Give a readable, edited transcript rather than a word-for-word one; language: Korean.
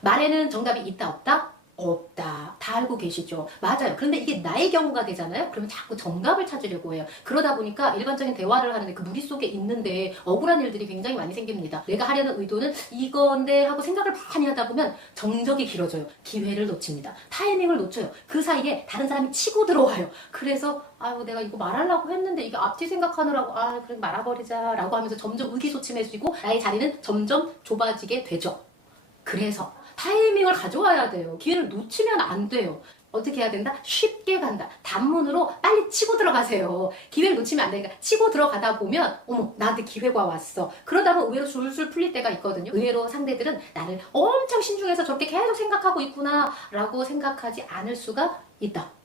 말에는 정답이 있다 없다? 없다. 다 알고 계시죠? 맞아요. 그런데 이게 나의 경우가 되잖아요? 그러면 자꾸 정답을 찾으려고 해요. 그러다 보니까 일반적인 대화를 하는데 그 무릿속에 있는데 억울한 일들이 굉장히 많이 생깁니다. 내가 하려는 의도는 이건데 하고 생각을 많이 하다 보면 정적이 길어져요. 기회를 놓칩니다. 타이밍을 놓쳐요. 그 사이에 다른 사람이 치고 들어와요. 그래서 아유 내가 이거 말하려고 했는데 이게 앞뒤 생각하느라고 아 그래 말아버리자 라고 하면서 점점 의기소침해지고 나의 자리는 점점 좁아지게 되죠. 그래서 타이밍을 가져와야 돼요. 기회를 놓치면 안 돼요. 어떻게 해야 된다? 쉽게 간다. 단문으로 빨리 치고 들어가세요. 기회를 놓치면 안 되니까 치고 들어가다 보면 어머 나한테 기회가 왔어. 그러다 보면 의외로 술술 풀릴 때가 있거든요. 의외로 상대들은 나를 엄청 신중해서 저렇게 계속 생각하고 있구나 라고 생각하지 않을 수가 있다.